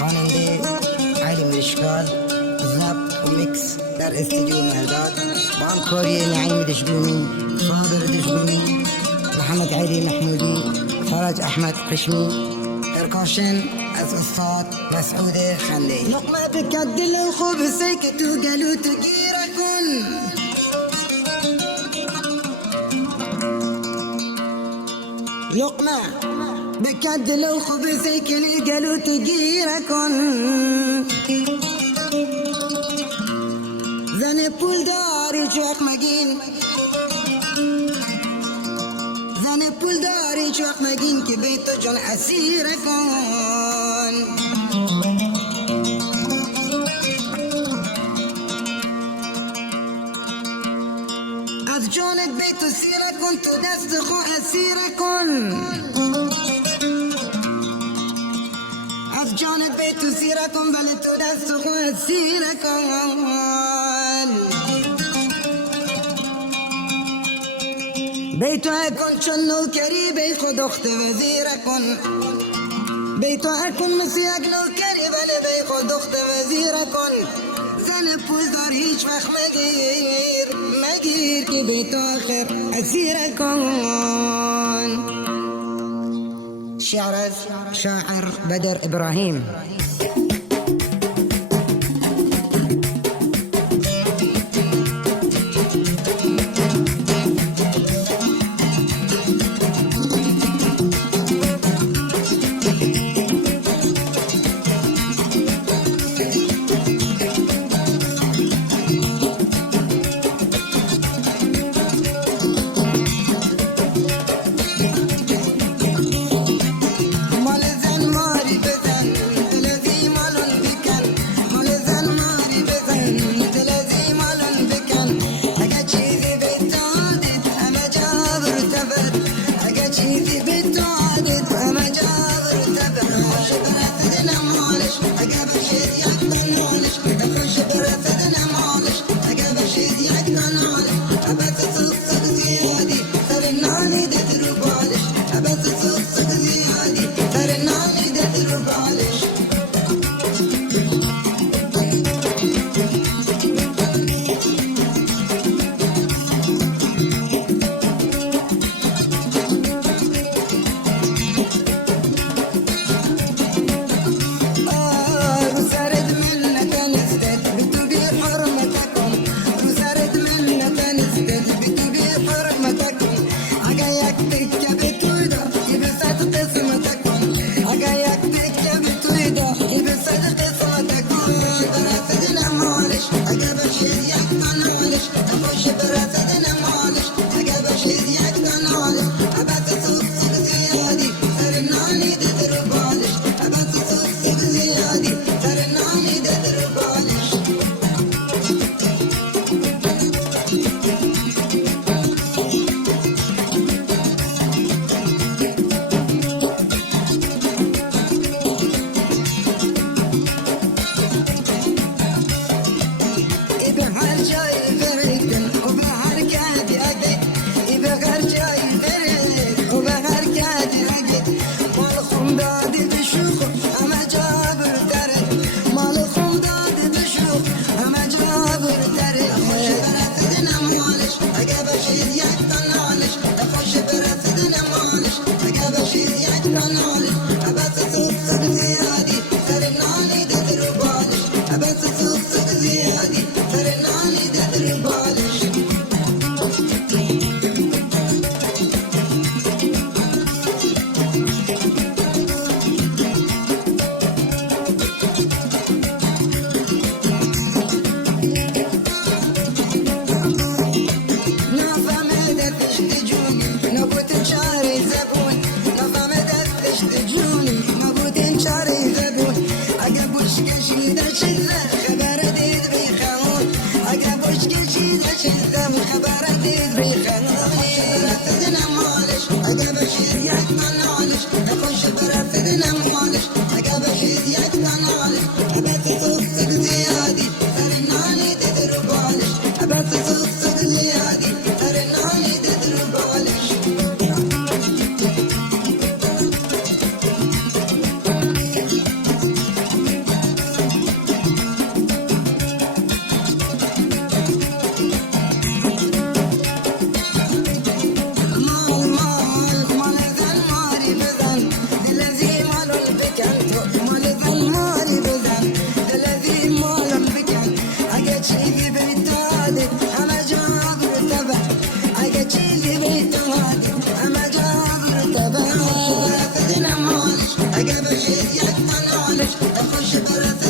خواننده علی مشکال، ضبط و میکس در استودیو مهداد با همکاری نعیم دشبونی، صابر دشبونی، محمد علی محمودی، فرج احمد قشمی. پرکاشن از استاد مسعود خندی. لقمه بکد لو خوب سکت و گلو تو گیره کن، لقمه بکد لو خوب سکت گلو تو گیره کن. زن پول داری چوخ مگین، زن پول داری چوخ مگین که بیتو جان اسیر کن. از جانت بیتو سیر کن، تو دست خو اسیر کن. از جانت بیتو سیر کن ولی تو دست خو اسیر کن. بیتو اکن چون نوکری بی خود اخت وزیر کن. بیتو اکن مثل یک نوکری ولی بی خود اخت وزیر کن. زن پول دار هیچ وقت مگیر که بیتو آخر اسیر کن. شعر از شاعر بدر ابراهیم. عيش الثلاثاء